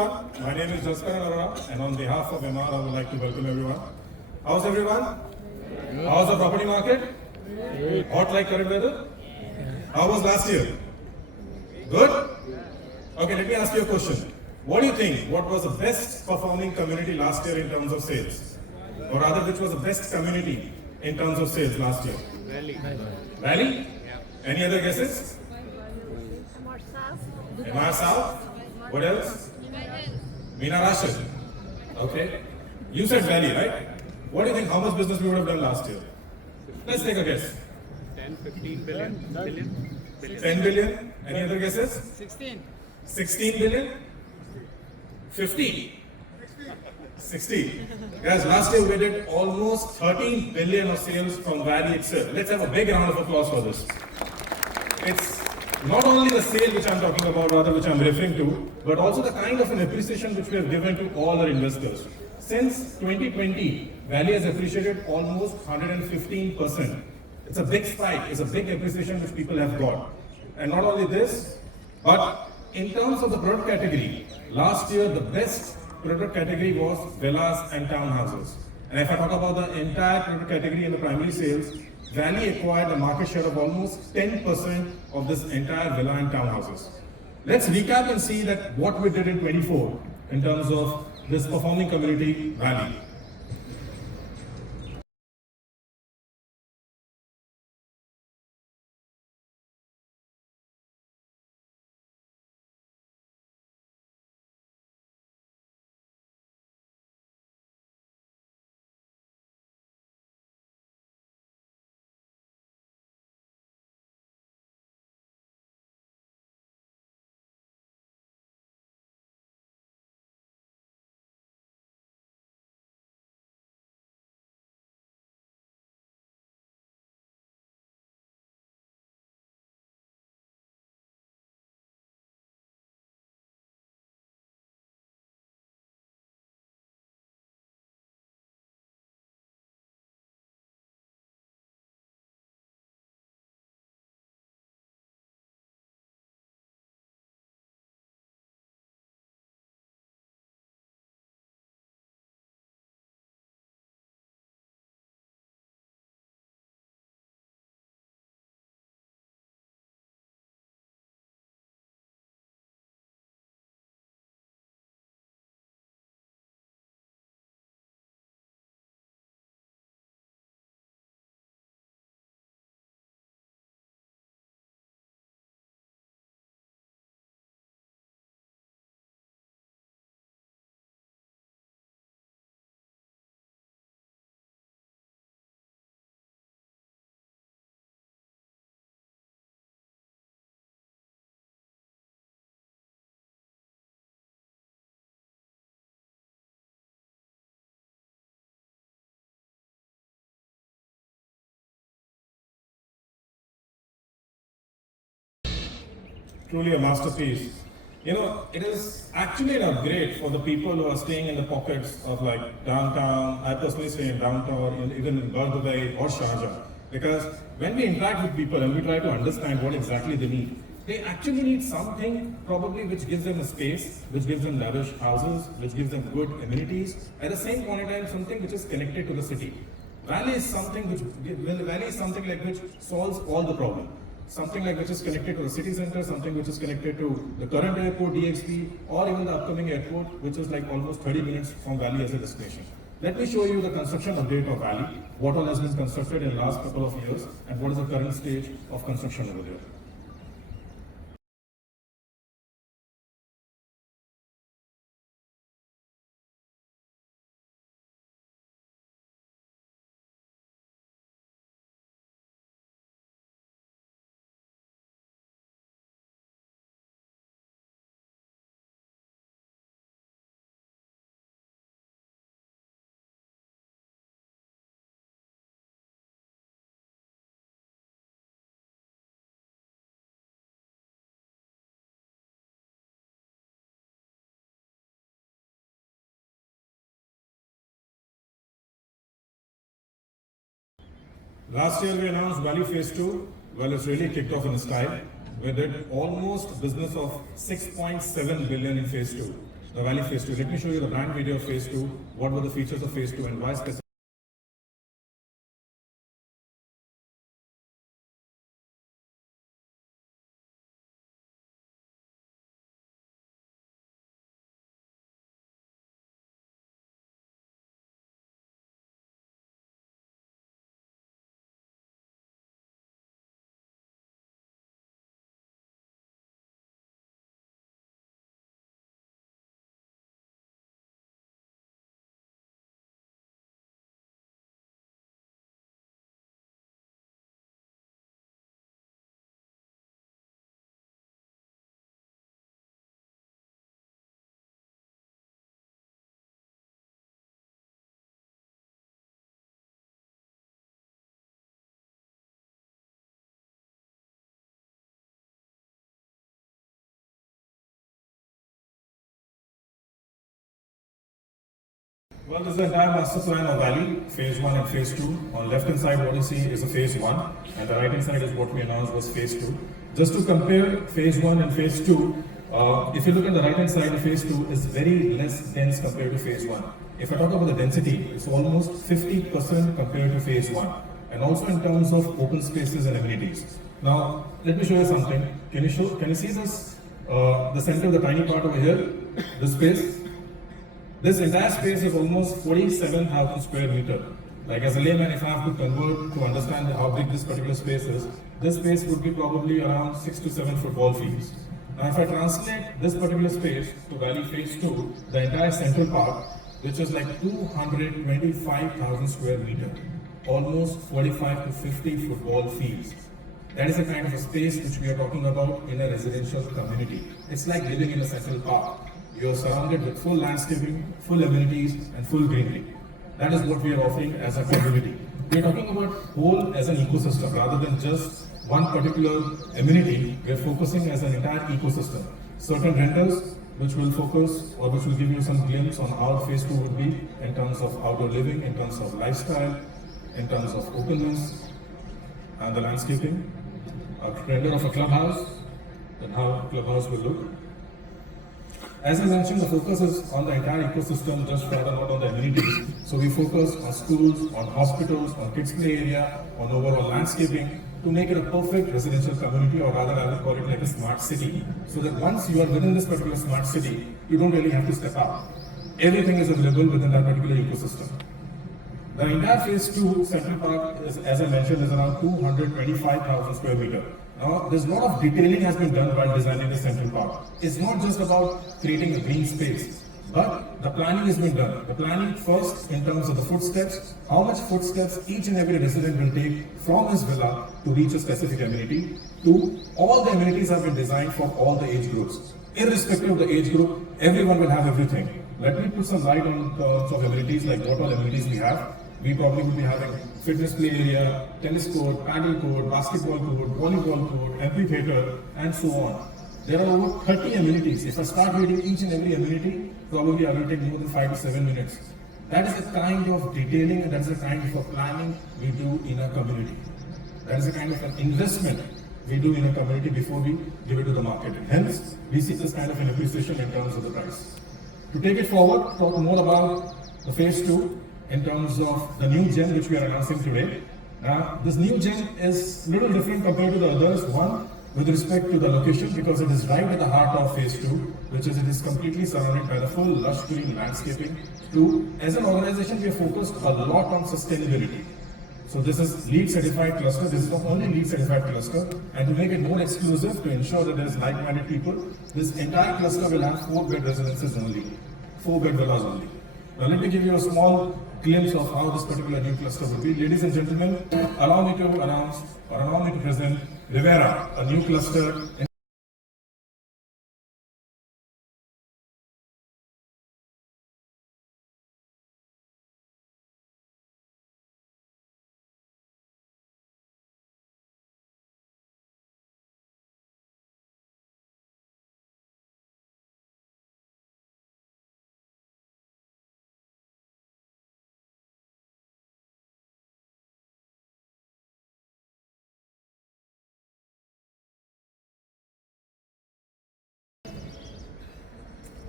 everyone. My name is Jaskar Arora, and on behalf of Emaar, I would like to welcome everyone. How's everyone? Good. How's the property market? Good. Hot like current weather? How was last year? Good? Okay, let me ask you a question. What do you think? What was the best performing community last year in terms of sales? Or rather, which was the best community in terms of sales last year? Valley. Valley? Yeah. Any other guesses? Emaar South? What else? Meena Rashid. Okay. You said Valley, right? What do you think? How much business we would have done last year? Let's take a guess. 10, 15 billion. 10 billion. Any other guesses? 16. 16 billion? 50? 60. Guys, last year we did almost 13 billion of sales from Valley itself. Let's have a big round of applause for this. It's not only the sale which I'm talking about, rather which I'm referring to, but also the kind of an appreciation which we have given to all our investors. Since 2020, Valley has appreciated almost 115%. It's a big spike, it's a big appreciation which people have got. And not only this, but in terms of the product category, last year the best product category was villas and townhouses. And if I talk about the entire product category in the primary sales, Valley acquired a market share of almost 10% of this entire villa and townhouses. Let's recap and see that what we did in 24 in terms of this performing community, Valley. Truly a masterpiece. You know, it is actually an upgrade for the people who are staying in the pockets of like downtown. I personally stay in downtown, even in Dubai or Sharjah. Because when we interact with people and we try to understand what exactly they need, they actually need something probably which gives them a space, which gives them lavish houses, which gives them good amenities. At the same point in time, something which is connected to the city. Valley is something like which solves all the problem. Something like which is connected to the city center, something which is connected to the current airport, DXP, or even the upcoming airport, which is like almost 30 minutes from Valley as a destination. Let me show you the construction update of Valley, what all has been constructed in the last couple of years, and what is the current stage of construction over there. Last year we announced Valley Phase 2. Well, it's really kicked off in style. We did almost business of 6.7 billion in Phase 2. the Valley Phase 2. Let me show you the brand video of Phase 2, what were the features of Phase 2 and why specific. Well, this is the entire master plan of Valley, Phase 1 and Phase 2. On the left hand side, what you see is a Phase 1, and the right hand side is what we announced was Phase 2. Just to compare Phase 1 and Phase 2, if you look at the right hand side, Phase 2 is very less dense compared to Phase 1. If I talk about the density, it's almost 50% compared to Phase 1, and also in terms of open spaces and amenities. Now, let me show you something. Can you see this? The center of the tiny part over here, this space? This entire space is almost 47,000 square meter. Like as a layman, if I have to convert to understand how big this particular space is, this space would be probably around 6 to 7 football fields. Now if I translate this particular space to Valley Phase 2, the entire central park, which is like 225,000 square meter, almost 45 to 50 football fields. That is the kind of a space which we are talking about in a residential community. It's like living in a central park. You are surrounded with full landscaping, full amenities, and full greenery. That is what we are offering as a community. We are talking about whole as an ecosystem rather than just one particular amenity. We are focusing as an entire ecosystem. Certain renders which will focus or which will give you some glimpse on how Phase 2 would be in terms of outdoor living, in terms of lifestyle, in terms of openness and the landscaping. A render of a clubhouse and how clubhouse will look. As I mentioned, the focus is on the entire ecosystem, just rather not on the amenities. So we focus on schools, on hospitals, on kids play area, on overall landscaping to make it a perfect residential community, or rather I would call it like a smart city. So that once you are within this particular smart city, you don't really have to step out. Everything is available within that particular ecosystem. The entire Phase 2 Central Park is, as I mentioned, is around 225,000 square meter. Now, there's a lot of detailing has been done while designing the Central Park. It's not just about creating a green space, but the planning has been done. The planning first in terms of the footsteps, how much footsteps each and every resident will take from his villa to reach a specific amenity, to all the amenities have been designed for all the age groups. Irrespective of the age group, everyone will have everything. Let me put some light on terms of amenities, like what all amenities we have. We probably will be having fitness play area, tennis court, paddle court, basketball court, volleyball court, amphitheater, and so on. There are over 30 amenities. If I start reading each and every amenity, probably I will take more than 5 to 7 minutes. That is the kind of detailing and that is the kind of planning we do in a community. That is the kind of an investment we do in a community before we give it to the market. And hence, we see this kind of an appreciation in terms of the price. To take it forward, talk more about the Phase 2 in terms of the new gem which we are announcing today. This new gem is a little different compared to the others. One, with respect to the location, because it is right at the heart of Phase 2, which is it is completely surrounded by the full lush green landscaping. Two, as an organization, we are focused a lot on sustainability. So this is LEED certified cluster. This is the only LEED certified cluster. And to make it more exclusive, to ensure that there is like-minded people, this entire cluster will have 4-bed residences only, 4-bed villas only. Now let me give you a small glimpse of how this particular new cluster will be. Ladies and gentlemen, allow me to announce or allow me to present Rivera, a new cluster.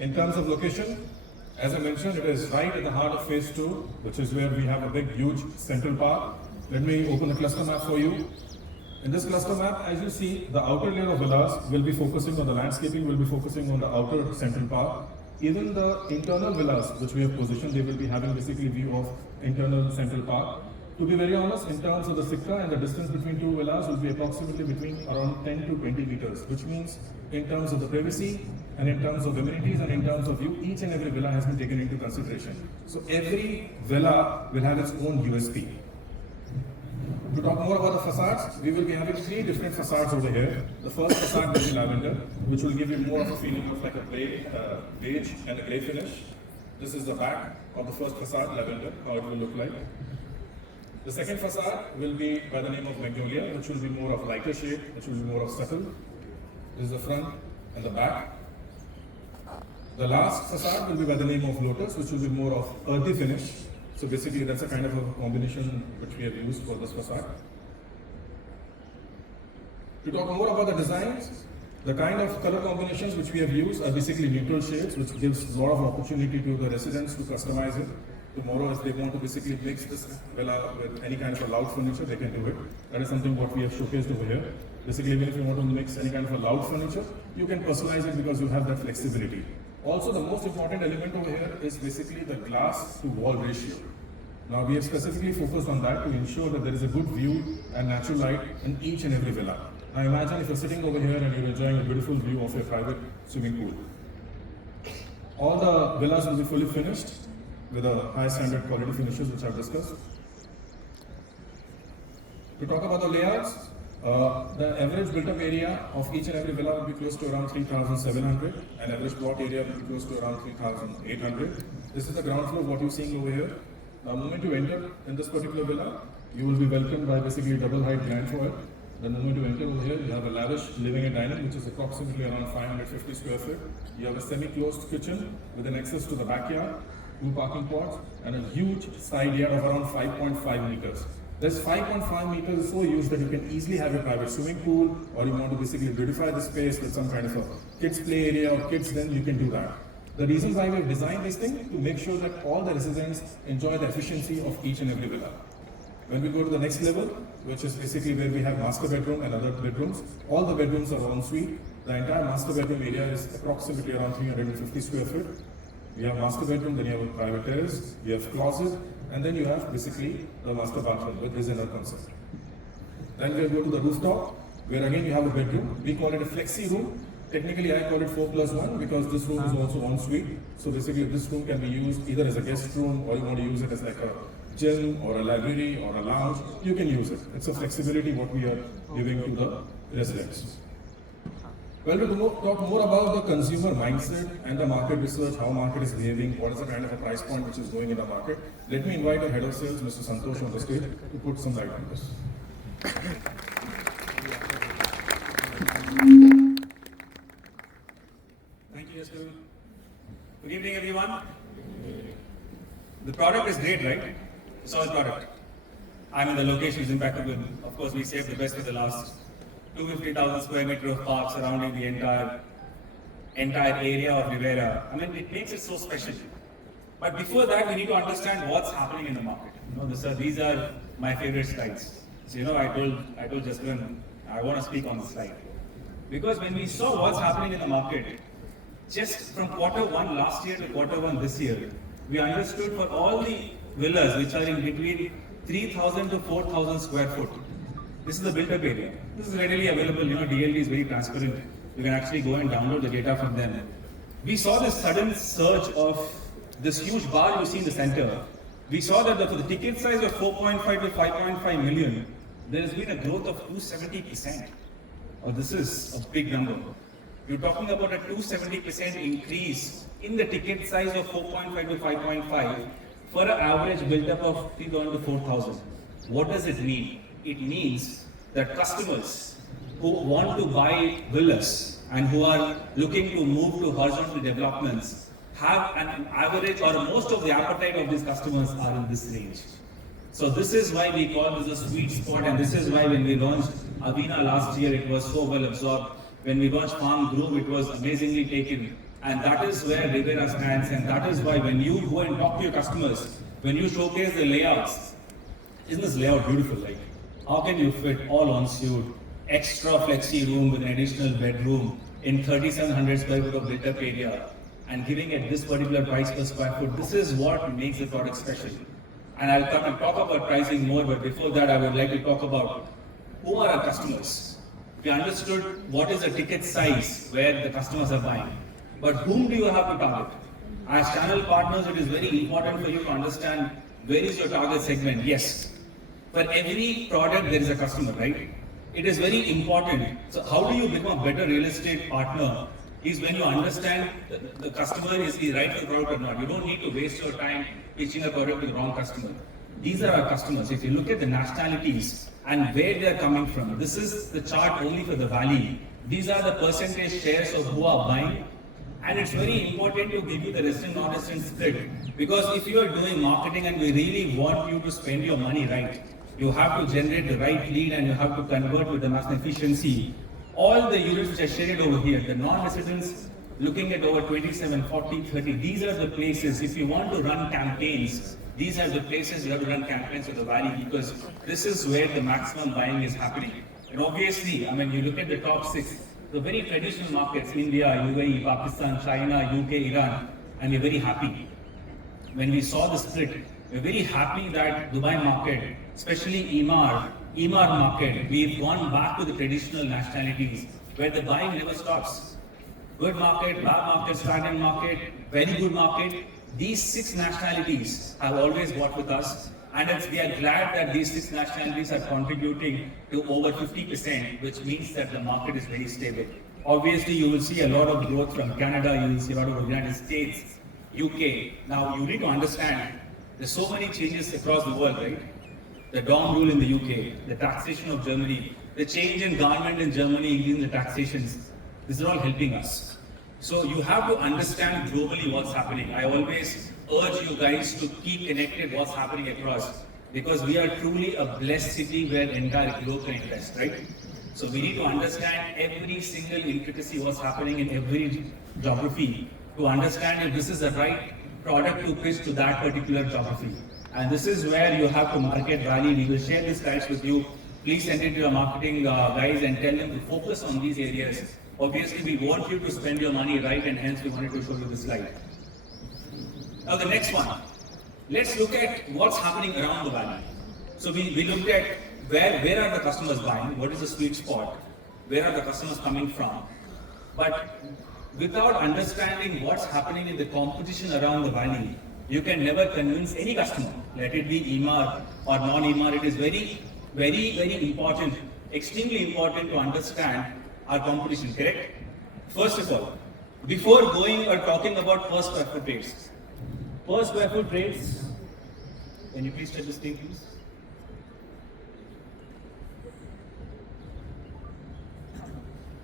In terms of location, as I mentioned, it is right at the heart of phase 2, which is where we have a big, huge central park. Let me open the cluster map for you. In this cluster map, as you see, the outer layer of villas will be focusing on the landscaping, will be focusing on the outer central park. Even the internal villas, which we have positioned, they will be having basically view of internal central park. To be very honest, in terms of the Sikka and the distance between two villas will be approximately between around 10 to 20 meters, which means in terms of the privacy and in terms of amenities and in terms of view, each and every villa has been taken into consideration. So every villa will have its own USP. To talk more about the facades, we will be having 3 different facades over here. The first facade will be lavender, which will give you more of a feeling of like a beige and a grey finish. This is the back of the first facade, lavender, how it will look like. The second facade will be by the name of magnolia, which will be more of lighter shade, which will be more of subtle. This is the front and the back. The last facade will be by the name of lotus, which will be more of earthy finish. So basically that's a kind of a combination which we have used for this facade. To talk more about the designs, the kind of color combinations which we have used are basically neutral shades, which gives a lot of opportunity to the residents to customize it. Tomorrow, if they want to basically mix this villa with any kind of a loud furniture, they can do it. That is something what we have showcased over here. Basically, even if you want to mix any kind of a loud furniture, you can personalize it because you have that flexibility. Also, the most important element over here is basically the glass to wall ratio. Now, we have specifically focused on that to ensure that there is a good view and natural light in each and every villa. Now, imagine if you're sitting over here and you're enjoying a beautiful view of your private swimming pool. All the villas will be fully finished with a high standard quality finishes, which I've discussed. To talk about the layouts, the average built-up area of each and every villa will be close to around 3,700, and average plot area will be close to around 3,800. This is the ground floor, what you're seeing over here. Now, the moment you enter in this particular villa, you will be welcomed by basically double height grand foyer. The moment you enter over here, you have a lavish living and dining, which is approximately around 550 square feet. You have a semi-closed kitchen with an access to the backyard, 2 parking pods, and a huge side yard of around 5.5 meters. This 5.5 meters is so huge that you can easily have a private swimming pool, or you want to basically beautify the space with some kind of a kids play area or kids, then you can do that. The reason why we've designed this thing to make sure that all the residents enjoy the efficiency of each and every villa. When we go to the next level, which is basically where we have master bedroom and other bedrooms, all the bedrooms are en suite. The entire master bedroom area is approximately around 350 square feet. You have master bedroom, then you have a private terrace, you have closet, and then you have basically the master bathroom with designer concept. Then we'll go to the rooftop, where again you have a bedroom. We call it a flexi room. Technically, I call it 4+1 because this room is also en suite. So basically, this room can be used either as a guest room, or you want to use it as like a gym or a library or a lounge. You can use it. It's a flexibility what we are giving to the residents. Well, to talk more about the consumer mindset and the market research, how market is behaving, what is the kind of a price point which is going in the market, let me invite our head of sales, Mr. Santosh, on the stage to put some light on this. Thank you, Yasu. Good evening, everyone. The product is great, right? Solid product. I mean, the location is impeccable. Of course, we saved the best for the last. 250,000 square meter of park surrounding the entire area of Rivera. I mean, it makes it so special. But before that, we need to understand what's happening in the market. These are my favorite slides. So, I told Jaswin, I want to speak on this slide. Because when we saw what's happening in the market, just from Q1 last year to Q1 this year, we understood for all the villas which are in between 3,000 to 4,000 square foot, this is the built-up area. This is readily available. DLD is very transparent. You can actually go and download the data from them. We saw this sudden surge of this huge bar you see in the center. We saw that for the ticket size of 4.5 to 5.5 million, there has been a growth of 270%. This is a big number. You're talking about a 270% increase in the ticket size of 4.5 to 5.5 for an average built-up of 3,000 to 4,000. What does it mean? It means that customers who want to buy villas and who are looking to move to horizontal developments have an average, or most of the appetite of these customers are in this range. So this is why we call this a sweet spot, and this is why when we launched Avina last year, it was so well absorbed. When we launched Farm Groove, it was amazingly taken. And that is where Rivera stands, and that is why when you go and talk to your customers, when you showcase the layouts, isn't this layout beautiful? Like, how can you fit all ensuite, extra flexi room with an additional bedroom in 3,700 square foot of built-up area, and giving it this particular price per square foot? This is what makes the product special. And I'll come and talk about pricing more, but before that, I would like to talk about who are our customers. We understood what is the ticket size where the customers are buying, but whom do you have to target? As channel partners, it is very important for you to understand where is your target segment. Yes, for every product there is a customer, right? It is very important. So how do you become a better real estate partner is when you understand the customer is the right for the product or not. You don't need to waste your time pitching a product to the wrong customer. These are our customers. If you look at the nationalities and where they are coming from, this is the chart only for the valley. These are the percentage shares of who are buying. And it's very important to give you the resident non-resident split, because if you are doing marketing and we really want you to spend your money right, you have to generate the right lead and you have to convert with the maximum efficiency. All the units which are shaded over here, the non-residents looking at over 27, 40, 30, these are the places. If you want to run campaigns, these are the places you have to run campaigns for the valley, because this is where the maximum buying is happening. And obviously, I mean, you look at the top 6, the very traditional markets, India, UAE, Pakistan, China, UK, Iran, and we're very happy. When we saw the split, we're very happy that Dubai market, especially Emaar market, we've gone back to the traditional nationalities where the buying never stops. Good market, bad market, stagnant market, very good market. These 6 nationalities have always bought with us, and we are glad that these 6 nationalities are contributing to over 50%, which means that the market is very stable. Obviously, you will see a lot of growth from Canada, you will see a lot of the United States, UK. Now, you need to understand, there's so many changes across the world, right? The DOM rule in the UK, the taxation of Germany, the change in government in Germany, including the taxations, these are all helping us. So you have to understand globally what's happening. I always urge you guys to keep connected what's happening across, because we are truly a blessed city where entire globe can invest, right? So we need to understand every single intricacy what's happening in every geography to understand if this is the right product to pitch to that particular geography. And this is where you have to market value. We will share these slides with you. Please send it to your marketing guys and tell them to focus on these areas. Obviously, we want you to spend your money right, and hence we wanted to show you this slide. Now the next one, let's look at what's happening around the valley. So we looked at where are the customers buying, what is the sweet spot, where are the customers coming from. But without understanding what's happening in the competition around the valley, you can never convince any customer, let it be Emaar or non-Emaar. It is very, very, very important, extremely important to understand our competition, correct? First of all, before going or talking about per square foot rates, per square foot rates, can you please check this thing, please?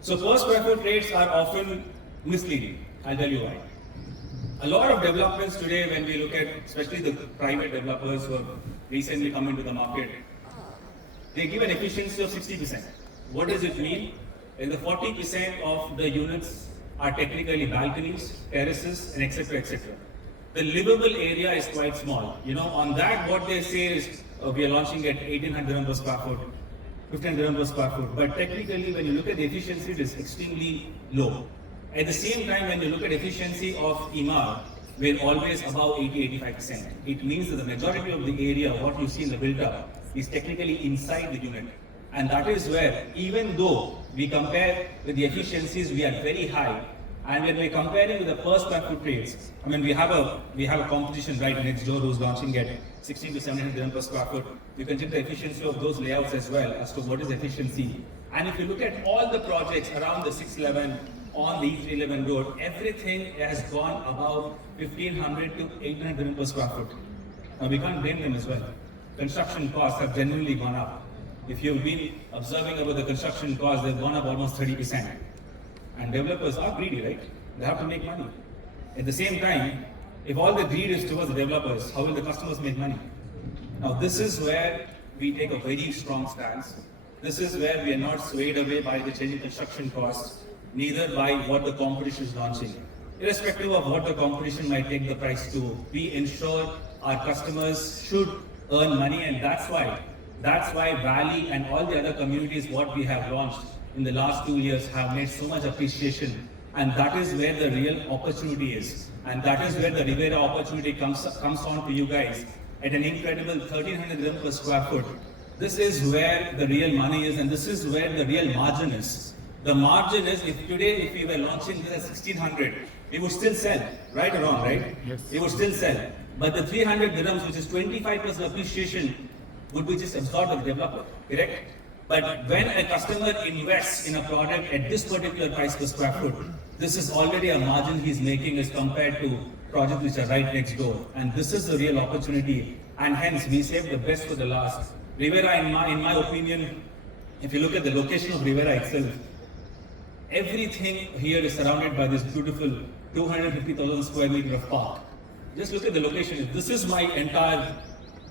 So per square foot rates are often misleading. I'll tell you why. A lot of developments today, when we look at, especially the private developers who have recently come into the market, they give an efficiency of 60%. What does it mean? In the 40% of the units are technically balconies, terraces, and etc. etc. The livable area is quite small. You know, on that, what they say is we are launching at 1800 per square foot, 1500 per square foot. But technically, when you look at the efficiency, it is extremely low. At the same time, when you look at efficiency of Emaar, we're always above 80-85%. It means that the majority of the area, what you see in the build-up, is technically inside the unit. And that is where, even though we compare with the efficiencies, we are very high. And when we're comparing with the per square foot rates, I mean, we have a competition right next door who's launching at 16 to 1700 per square foot. You can check the efficiency of those layouts as well as to what is efficiency. And if you look at all the projects around the 611 on the E311 road, everything has gone above 1500 to 1800 per square foot. Now we can't blame them as well. Construction costs have genuinely gone up. If you've been observing about the construction costs, they've gone up almost 30%. And developers are greedy, right? They have to make money. At the same time, if all the greed is towards the developers, how will the customers make money? Now this is where we take a very strong stance. This is where we are not swayed away by the changing construction costs, neither by what the competition is launching. irrespective of what the competition might take the price to, we ensure our customers should earn money, and that's why Valley and all the other communities what we have launched in the last 2 years have made so much appreciation, and that is where the real opportunity is, and that is where the Rivera opportunity comes on to you guys at an incredible 1300 dirham per square foot. This is where the real money is, and this is where the real margin is. The margin is, if we were launching this at 1600, we would still sell, right or wrong, right? Yes. We would still sell. But the 300 dirhams, which is 25% appreciation, would be just absorbed by the developer, correct? But when a customer invests in a product at this particular price per square foot, this is already a margin he's making as compared to projects which are right next door. And this is the real opportunity. And hence, we save the best for the last. Rivera, in my opinion, if you look at the location of Rivera itself, everything here is surrounded by this beautiful 250,000 square meter of park. Just look at the location. This is my entire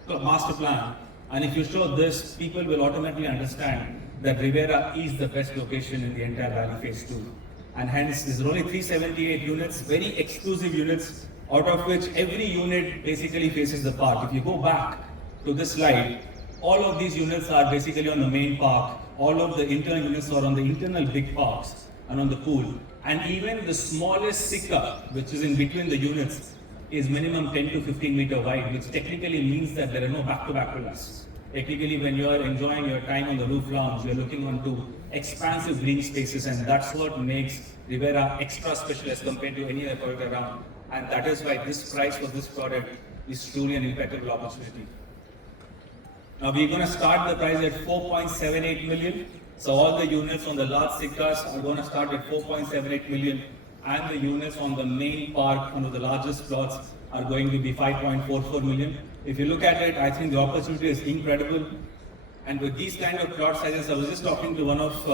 master plan. And if you show this, people will automatically understand that Rivera is the best location in the entire Valley Phase 2. And hence, there's only 378 units, very exclusive units, out of which every unit basically faces the park. If you go back to this slide, all of these units are basically on the main park. All of the internal units are on the internal big parks and on the pool. And even the smallest sikka, which is in between the units, is minimum 10 to 15 meter wide, which technically means that there are no back-to-back villas. Technically, when you are enjoying your time on the roof lounge, you are looking onto expansive green spaces, and that's what makes Rivera extra special as compared to any other product around. And that is why this price for this product is truly an impeccable opportunity. Now we're going to start the price at 4.78 million. So all the units on the large sikkas are going to start at 4.78 million, and the units on the main park, one of the largest plots, are going to be 5.44 million. If you look at it, I think the opportunity is incredible. And with these kind of plot sizes, I was just talking to one of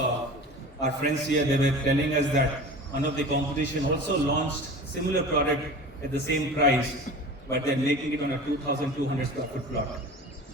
our friends here. They were telling us that one of the competition also launched similar product at the same price, but they're making it on a 2,200 square foot plot.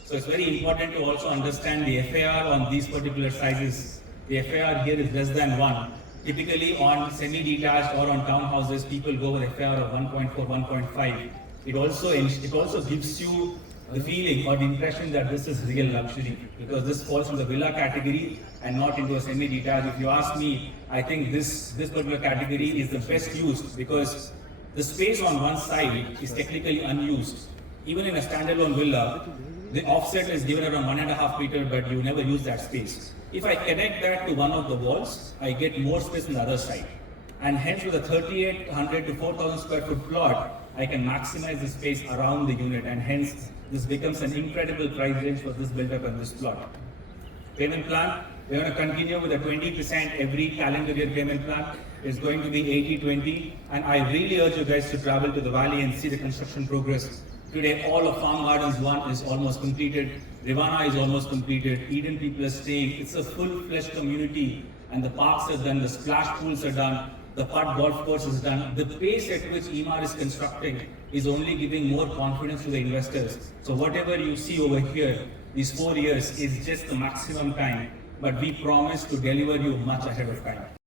So it's very important to also understand the FAR on these particular sizes. The FAR here is less than 1. Typically on semi-detached or on townhouses, people go with FAR of 1.4, 1.5. It also gives you the feeling or the impression that this is real luxury, because this falls in the villa category and not into a semi-detached. If you ask me, I think this particular category is the best used, because the space on one side is technically unused. Even in a standalone villa, the offset is given around 1.5 meter, but you never use that space. If I connect that to one of the walls, I get more space on the other side. And hence with a 3,800 to 4,000 square foot plot, I can maximize the space around the unit, and hence this becomes an incredible price range for this build-up and this plot. Payment plan, we're going to continue with a 20% every calendar year payment plan. It's going to be 80-20, and I really urge you guys to travel to the valley and see the construction progress. Today, all of Farm Gardens 1 is almost completed. Rivana is almost completed. Eden people are staying. It's a full-fledged community, and the parks are done, the splash pools are done, the putt golf course is done. The pace at which Emaar is constructing is only giving more confidence to the investors. So whatever you see over here, these 4 years is just the maximum time, but we promise to deliver you much ahead of time.